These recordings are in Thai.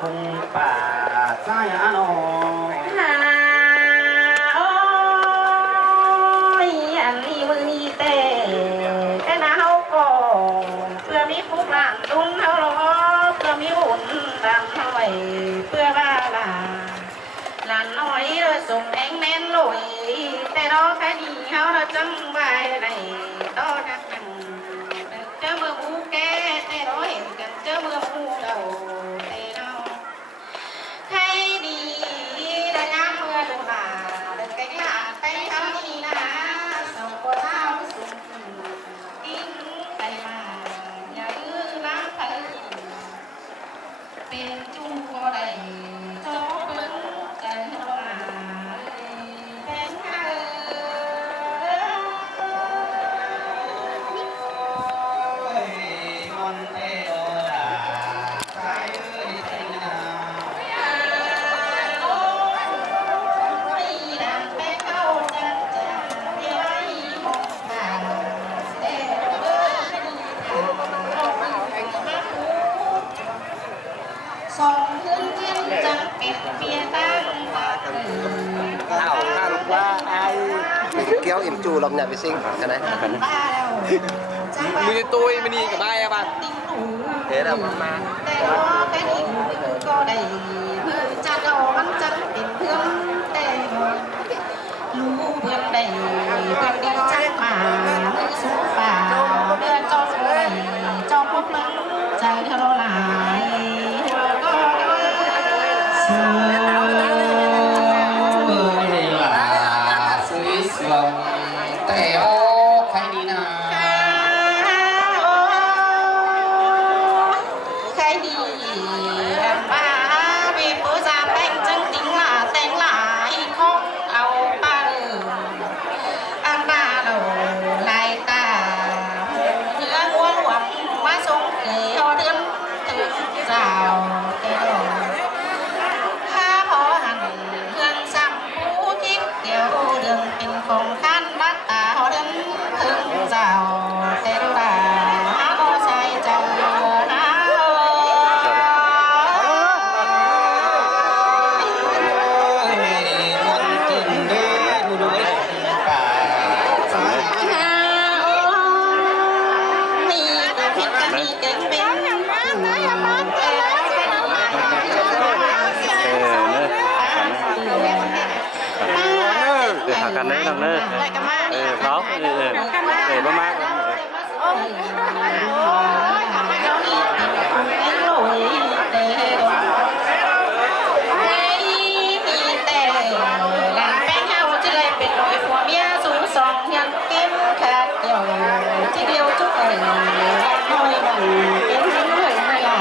คงป่าสายอนอโอ้ยอันนี้มือนี้เต้แต่หนาวก่อนเพื่อมีผู้หลานดุนเท่าล้อเพื่อมีหุ่นดังเท่าไหร่เพื่อบ้าหลานน้อยเราส่งแองแน่นลอยแต่เราแค่ดีเขาเราจังใบไหนต่อนักยังเจอเมื่อผู้แก่แต่เราเห็นกันเจอเมื่อผู้เราแต่เราใครดีได้น้ำเมื่อดูหาเดินกันหาไปทำนี่นะส่งตัวเท้าส่งทิ้งไปมาอย่าลืมน้ำไปเป็นจุ่มก็ได้จบเป็นใจเราเป็นเธอมอนเตโอดาสายเอ้ยใจนา สองเพื่อนเพื่อนจังเก็บเบียร์ตั้งตาข้าวข้าวลูกว่าไอ้เกี้ยวอิ่มจูลมเนี่ยไปซิ่งกันนะมือตัวมันนี่กับไม้อะบ้างเดี๋ยวเรามา แต่ก็ได้ก็ได้เพื่อจะเอามันจังเป็นเพื่อนแต่รู้เพื่อนได้เพื่อนดีจังมาสุดป่าเพื่อนจอมเลยจอมพวกนั้นใจเท่าไหร่สวยสวงแต่โอ้ใครดีนะใครดีป้าบีบตัวจะแต่งจังติ้งหล่าแต่งหลายของเอาป้าอันป้าเราลายตาเนื้อวัวหลวงมาทรงเกยเอาเดือนถึงสาวเดียวข้าพอหันเพื่อนซ้ำผู้ทิพย์เกี่ยวเดือนเป็นของท่านรักตาเอาเดือนถึงสาวเดียวหาโมใส่เจ้าหามันกินเด้บุรุษป่าสายมีแต่ผิดกันมีเก่งเป็นหากันได้ทำเนิ่นพร้อมประมาณที่เดียวจุกเลยน้อยบังเป็นทั้งเลยไม่ลา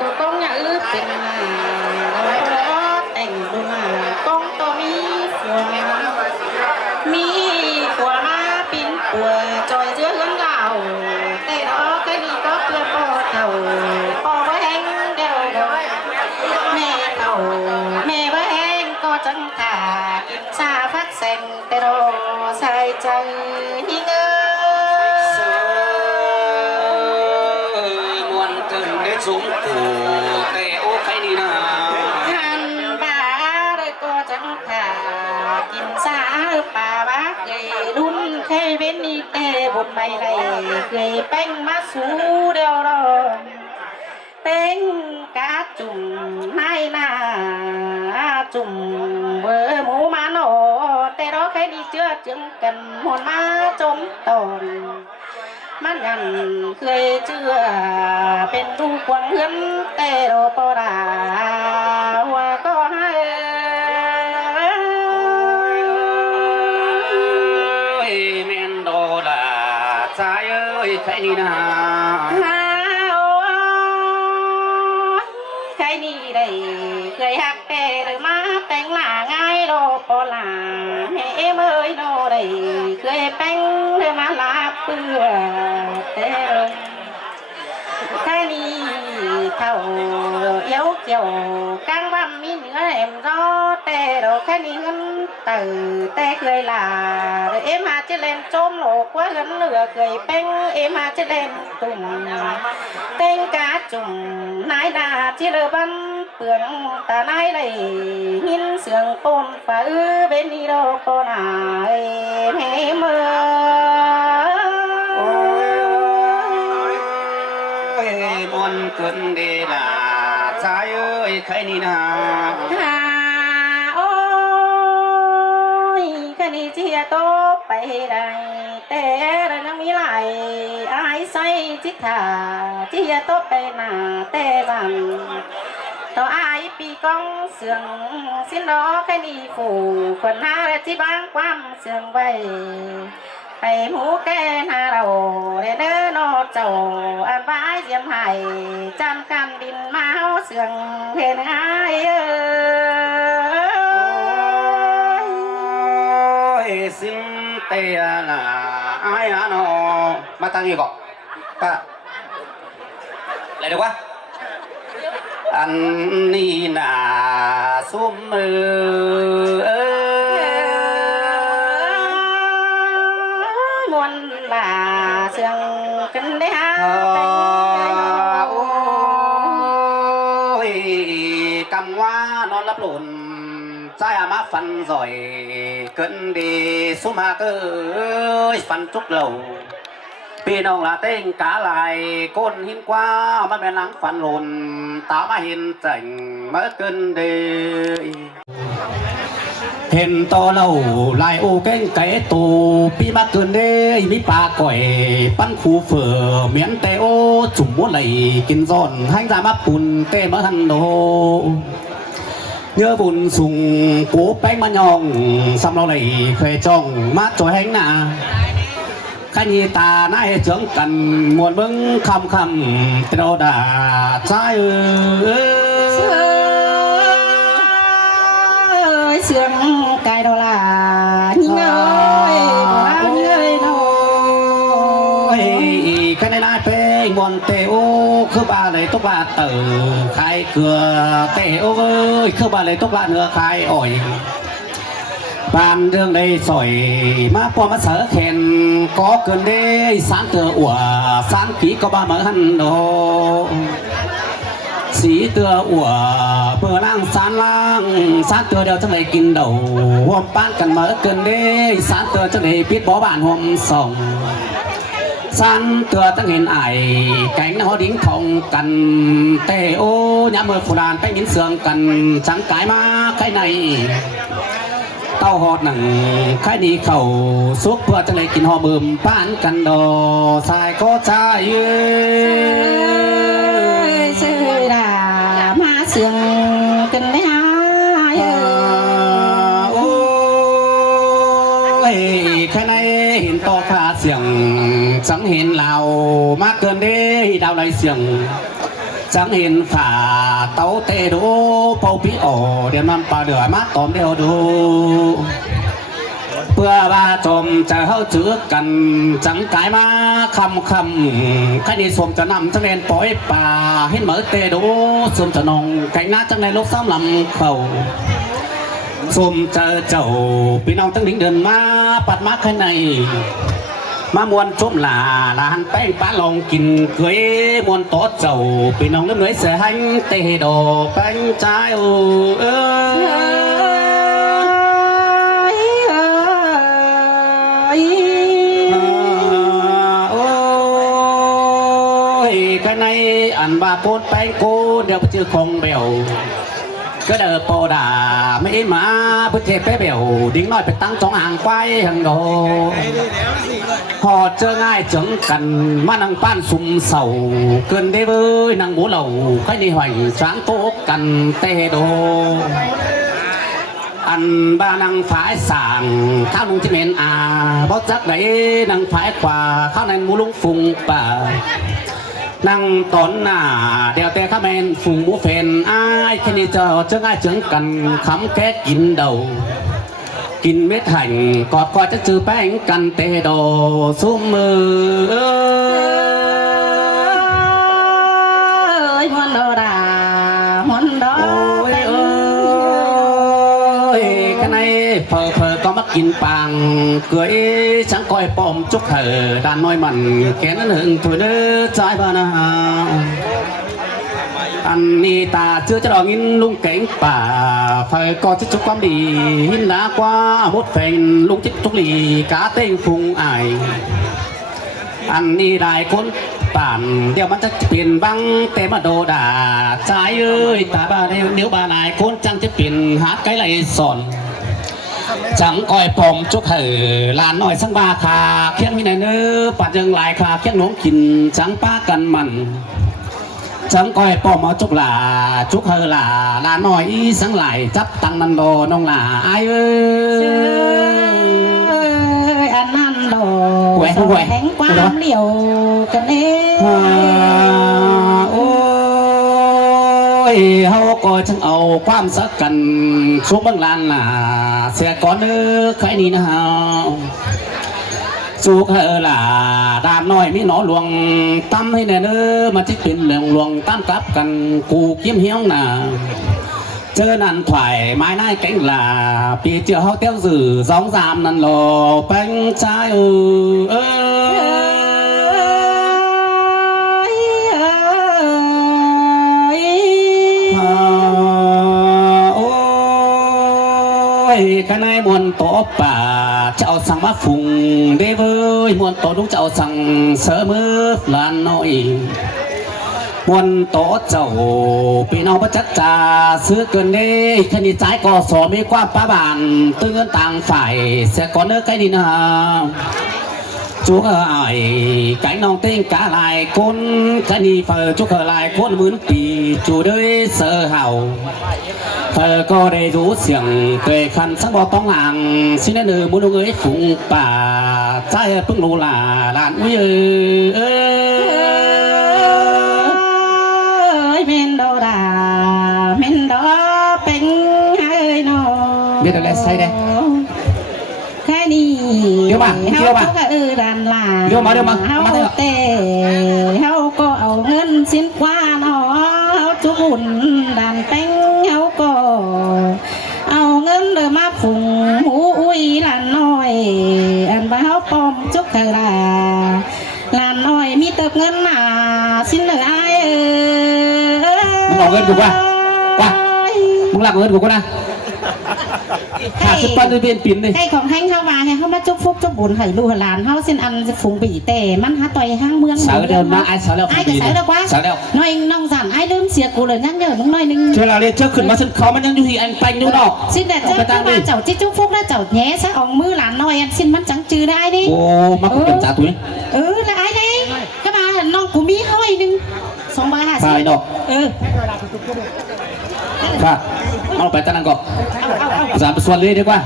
ก็ก้องอย่าอื้อเป็นแล้วแต่งดูมาก้องตัวมีผัวมาปินปัวจอยเชื้อเงินเก่าแต่เราก็นี่ก็เพื่อพ่อเต่าพ่อว่าแห้งเดียวแม่เต่าแม่ว่าแห้งก็จังขากินชาพักเส้นแต่เราใส่ใจยิ่งมวนเกินได้สูงกูแต่โอ้ใครนี่นะหันป่าเลยก็จังขากินชาป่าบ้าเคยรุ่นเคยเป็นนี่แต่บทไม่ไรเคยแป้งมาสู้เดียวรอเป้งกาจุ่มไม่นาจุ่มเบอร์หมูมาโนแต่เราเคยดีเชื่อจึงกันหมดมาจมตอนมันยันเคยเชื่อเป็นลูกหวังเงินแต่เราปอดาว่าก็ให้แมนโดดาสายเอ้ยใครนี่นะใครนี่ได้เคยหักแต่หรือมาแต่งหล่าง่ายโลปอลาเฮ้เมื่อยโนได้เคยแป้งหรือมาลาเปื่อแต่ใครนี่ thầu yếu chiều căng băm mi nữa em gió tê đồ cái ní ngân từ tê cười là em hà chết lên trôm lộ quá gắn lửa cười beng em hà chết lên tùng tên cá trùng nái đà chia lơ bắn tường ta nái đầy nhìn sườn tôn và ư bên đi đâu con em hé mơ buồn cơn đi là trái ơi khai ni na ôi cái này chia tốt bay đây té rồi nó mới lại ai say chít thả chia tốt bay là té rằng tao ai bị con sườn xin đó cái này phủ quần ha chỉ băng quam sườn bay hay mũ kê hà đầu để đỡ nó trầu ăn vãi diêm hải trăm can bin máu sườn hên ai ơi xin tê là ai hả nó mà ta nghe gọi ta lại được quá anh ni na sum muôn là sườn kinh đấy ha ôi cầm hoa nó lấp lộn trái à má phần rồi cơn đi xuống mà cơ phần trúc lầuพี่น้องละเต้งกาลายก้นหินกว่ามันเป็นหลังฟันหล่นตามาเห็นจังมาเกินเดยเห็นตอเล่าลายโอเก้งไก่ตูพี่มาเกินเดยมีปลาก่อยปั้นคูเฟือเหมียนเตโอจุ่มม้วนไหลกินซ้อนให้รามาปุ่นเต้มาทันโดnhớ buồn sùng cố bánh mà nhong xăm lo này phê trong mát trôi hánh nà khai nhi ta nãy trưởng cần muôn bưng khăm khăm tao đã trái ơi sườn cài đó là những ơi cái này là phê muôn tê ô khứ ba lấy tốc ba tử khai cửa tê ô ơi khứ ba lấy tốc ba nữa khai ổi bàn đường đây sỏi má qua má sở khen có cơn đê sáng tựa ủa sáng ký có ba mở hăn đồ xí tựa ủa bờ lang sáng tựa đều trong này kinh đầu hôm ban cần mở cơn đê sáng tựa trong này biết bó bạn hôm sòng sáng tựa trong hình ải cánh nó đính thông cần tê ô nhà mơ phù đàn cái những sườn cần trắng cái má cái này tao hột nặng khai đi khẩu suốt vừa cho này kín hò bướm bán căn đồ xài có trái ơi là má sườn kinh đấy ha ôi cái này hiện to khá xiềng chẳng hiện lào má cơn đê đào lại xiềng chẳng hiện phả tấu tê đô bầu bí ổ để mà bà đửa mát tóm đeo đô bữa ba trộm chờ hậu chữ cần chẳng cái má khăm cái đi xôm cho nằm cho nên bói bà hết mở tê đô xôm cho nòng cánh nát trong này lúc xong làm khẩu xôm chờ chậu bị nòng tăng đính đơn má bạt má cái này má muôn chôm là hắn bánh bá lòng kín cưới muôn tốt dầu bị nông nước núi sẽ hành tê đồ bánh trái ôi cái này ăn ba cốt bánh cô đều chưa không bèo cái đời bò đà mấy má bức thép bé bèo đính nói phải tăng trong hàng quay hàng đồ họ chơi ngay chẳng cần mà năng pan sum sầu cơn đế với năng bố lầu cái đi hoành sáng tốt cần tê đồ ăn ba năng phải sàng khao nung trên nền bót chắc đấy năng phải quà khao nên mua lung phùng bà năng tốn đeo tay khá men phùng mũ phèn ai khi đi chờ chứ ai chứng cần khắm két kín đầu kín mết hành cọt qua chất chữ bánh cần tê đồ xung mơ ơi muôn này phờ có mắt kín bằng cười chẳng coi bom chúc hở đàn nói mặn kén hưởng tuổi đứa trái ba na anh đi ta chưa cho đò nghìn lung cánh bà phải có chiếc chúc quan đi hin đá qua một phèn lung chiếc chúc lì cá tên phùng ải anh đi đại côn bản đeo bắn chắc tiền băng té mà đồ đà trái ơi ta bà nếu bà này côn trăng chiếc tiền hát cái này sòn chẳng coi bom chúc hở là nói sang ba khà khiến như này nữa bạn dừng lại khà khiến nóng kín chẳng ba cần mặn chẳng coi bom mà chúc là chúc hở là nói sáng lại chấp tăng năn đồ nông là ai ơi anh ăn đồ rồi hánh qua liều cần ê ôi hao coi chẳng ầu quan sát cần xuống băng lan là sẽ có nước cái đi nào chú hờ là đàn nói mới nó luồng tâm hay nè nữa mà chỉเป็นluồng tam cáp cần cụ kiếm hiếu nè chơi nàn thoải mái nay cánh là bị chưa hao tiêu dữ gióng giảm nàn lò bánh trái cái này muốn tổ bà cháu sang mắt phùng đế với muốn tổ đúng cháu sang sớm mơ là nội muốn tổ cháu bị nào bất chắc trà xưa cơn đê khi đi trái cò sò mi qua phá bàn tư ngân tàng phải sẽ có nước cái đi nào chú ơi cánh nòng tinh cá lại côn cái đi phờ chú khờ lại côn mướn pì chủ đời sợ hào phờ có đầy đủ xiềng về khăn sáng bò tông hàng xin đến nơi muốn đâu ấy phụng bà trái phước nô là đàn úi ơi men đâu đà men đó bánh hơi nó biết được lên say đây khai đi yêu bà đàn là yêu mà hao tê hao có ẩu ngân xin qua nó hao chú bùn đàn bánh hao có ẩu ngân đời má phùng hú ui là nói ăn bà hao bom chúc thờ là nói mi tập ngân mà xin lời aiมึงเอาเงินกูquaมึงหลับเงินกูก็นะหาชุดปั้นด้วยเป็นปิ่นดิ ให้ของแห้งเข้ามาให้เข้ามาจุกฟุกจุกบุญให้ลูกหลานเขาเส้นอันฝูงบีแต่มันหาต่อยห้างเมือง สาวเดิมนะไอ้สาวแล้ว ไอ้ก็สาวแล้ววะ สาวแล้ว น้อยน้องสันไอ้ลืมเสียกูเลยนั่งเยอะน้องน้อยนึง เชื่อเราเลยเชื่อขึ้นมาฉันเขามันยังอยู่ที่อันปังอยู่ดอก สิ้นแต่เจ้าเข้ามาเจ้าจิ๊จุกฟุกแล้วเจ้าแง่ซะออกมือหลานน้อยอันสิ้นมันจังจือได้ดิ โอ้มาคุยกันจ่าตุ้ย แล้วไอ้เลยเข้ามาน้องกูมีห้อยนึง250 ไปดอกค่ะเอาไปตะนังก่อนสามส่วนเลยดีกว่า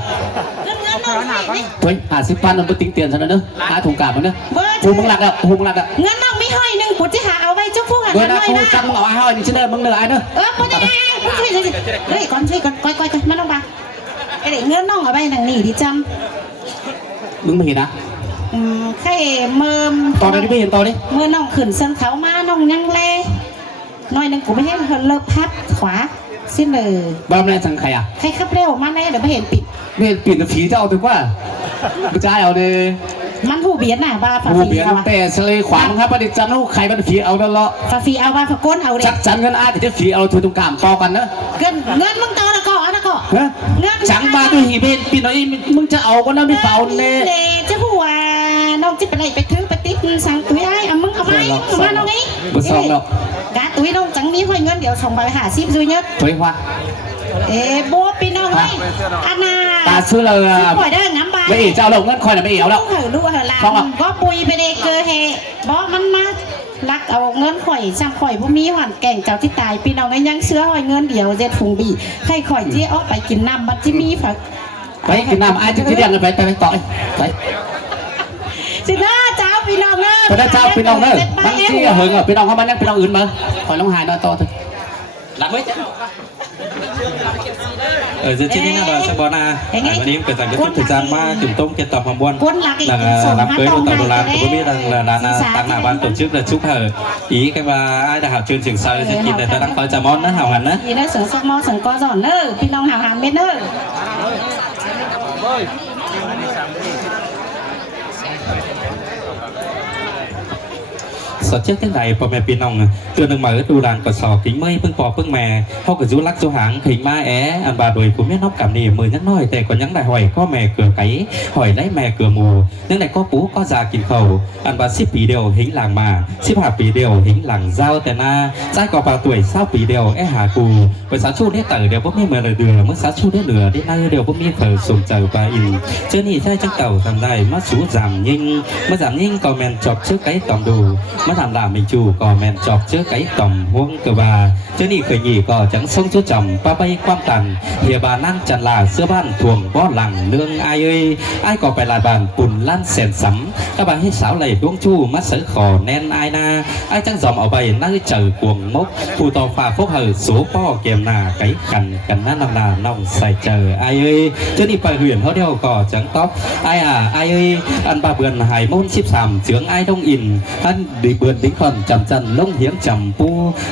ตุ้ย50,000มันไปติ้งเตียนซะนะเนอะหาถุงกาบมันเนอะหูมึงหลักอ่ะหูมึงหลักอ่ะ เงินน้องมีห้อยนึงกูจะหาเอาไว้จุกฟุกอ่ะ เงินนะ น้อย กู นะ จับมึงเอาไอ้ห้อยนี่ฉันเลยมึงเหนื่อยเนอะ ไม่ได้ช่วยเฮ้ยก่อนช่วยก่อนก้อยมาน้องปะไอ้เด็กเงินน้องเอาไว้หนังหนีดิจำ มึงไม่เห็นนะ แค่เมื่อ ตอนนี้ไม่เห็นตอนนี้ เมื่อน้องขึ้นเส้นเขามาน้องยังแลน้อยนึงกูไม่ให้เธอเลิกพัดขวาสิ้นเลย บ้านแม่สังใครอ่ะ ใครขับเร็วมาแน่เดี๋ยวไม่เห็นปิด ไม่เห็นปิดผีจะเอาถึงว่าไม่จ่ายเอาเลย มันผู้เบียดน่ะบ้าฝา หู ฟี เบียน เอา แต่เสลยขวางครับประเดี๋ยวจำลูกใครมันผีเอาแล้วเลาะ ฝาฟีเอาบ้าฝาก้นเอาเด็ จักจันกันอาจจะผีเอาถือตรงกลางต่อกันนะ เงินมึงต่อละก็เอาละก็ เงินจังมาด้วยหีเบนปีน้อยมึงจะเอาก็นั่นไม่เฝ้าเน่ จะหัวน้องจะไปไหนไปถือไปติดสั่งตุ้ยไอ้มึงเอาไหมมาน้องนี้ บุษองหรอก กาตุ้ยน้องจังนี้ห้อยเงินเดี๋ยวส่งไปหาซิบด้วยเนี้ย ถอยว่า บัวปีน้องไอ้อันน่ะ ตาซื้อเลย ปล่อยได้งั้นไป ไม่เจ้าลงเงินคอยน่ะไม่เอาแล้ว ลูกเหรอลานก็ปุยไปเด็กเกอเฮบอมันมาลักเอาเงินข่อยซ้ำข่อยผู้มีหวานแก่งเจ้าที่ตายพี่น้องไอ้ยังเสื้อหอยเงินเดียวเจ็ดถุงบีให้ข่อยที่ออกไปกินน้ำบัดที่มีฝัก ไปกินน้ำไอ้ที่เรียกกันไปต่อยไป สินะเจ้าพี่น้องเนอะ พระเจ้าพี่น้องเนอะบางทีหึงอ่ะพี่น้องเขามานั่งพี่น้องอื่นมาคอยลงหายนอนต่อเถอะหลับไว้ ở dưới trên này là sẽ bónวันนี้เป็นการกระตุ้นthời gian mà kiểm tông kiện tập hoàng buôn làm cưới của tàu đồ làm tôi biết là tăng nào ban tổ chức là chúc hở ý cái mà ai đã học chương trình sau sẽ kịp để ta đăng coi trà món đó hào hẳn đó นี่นะเสือสมอเสือก็สอนเนอะพี่น้องหาหาเม็ดเนอะ สดเชื่อจังใดพ่อแม่พี่น้องตัวหนึ่งมาดูด่านกระสอบกิ่งไม้เพิ่งปอเพิ่งแม่เขาก็ยูรักจูหางขิงมาอันบาโดยผมแม่นอบกับนี่มือยังน้อยแต่ก็ยังได้หอยก็แม่เกลือไก่หอยได้แม่เกลือหมูยังได้ก็ปูก็จะกินเขาอันบา10 ปีเดียวหิงหลังมา15 ปีเดียวหิงหลังเจ้าแต่นาใจก็ปลาตุ๋ย20 ปีเดียวหากูภาษาชูได้เต๋อเดียวพวกมีเมื่อเดือเมื่อสาชูได้เหนือได้นาเดียวพวกมีเผยสุ่มเจอปลาอินเจ้านี่ใช่จังเก่าทำได้มาสูจำยิ่งมาจำยิ่งก็แมนจบชื่อไก่ตอมดูมาทำลามิจูก็แมนจอบเชื้อไก่ต่อมห่วงกระบาเจ้านี่เคยหยีก็จังทรงชุดจำป้าไปความตันเฮียบานั่งจันลาเสื้อบ้านทวงบ่อหลังเรื่องไอ้เอ้ยไอ้ก็ไปลาบานปุ่นลั่นแสนสัมกระบาให้สาวไหลดวงชูมัดเสือขอแน่นไอ้นาไอ้จังจอมเอาไปนั่งเจอกวงมกผู้ต่อฝ่าพวกเหอสูป้อเกมนาไก่กันนั่นนาน้องใส่เจอไอ้เอ้ยเจ้านี่ไปเหือนเขาเดียวก็จังต๊อบไอ้ไอ้เอ้ยอันบาเบือนหายมุ่น13เจืองไอ้ต้องอินอันดีเบือนดิ้งคนจำจันลงเหียงจำปู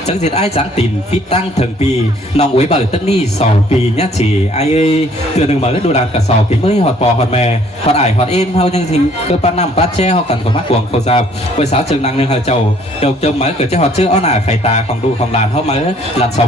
จังสิไอ้จังตินฟิตตั้งถึงปีน้องไว้เบิดตั้งนี่2 ปีเนี่ยจีไอ้เตือนหนึ่งเบิดดูดังกระสอบพี่เมื่อหอดปอหอดแม่หอดไอหอดเอ็นเขาจังสิก็ปั้นน้ำปั้นแช่เขากันกับมัดกวงโคซาไปสาวจึงนางหนึ่งเขาเจ้าเหมือนเกิดจะหอดชื่ออ้อหน้าไข่ตาของดูของหลานเขาเหมือนหลานสอง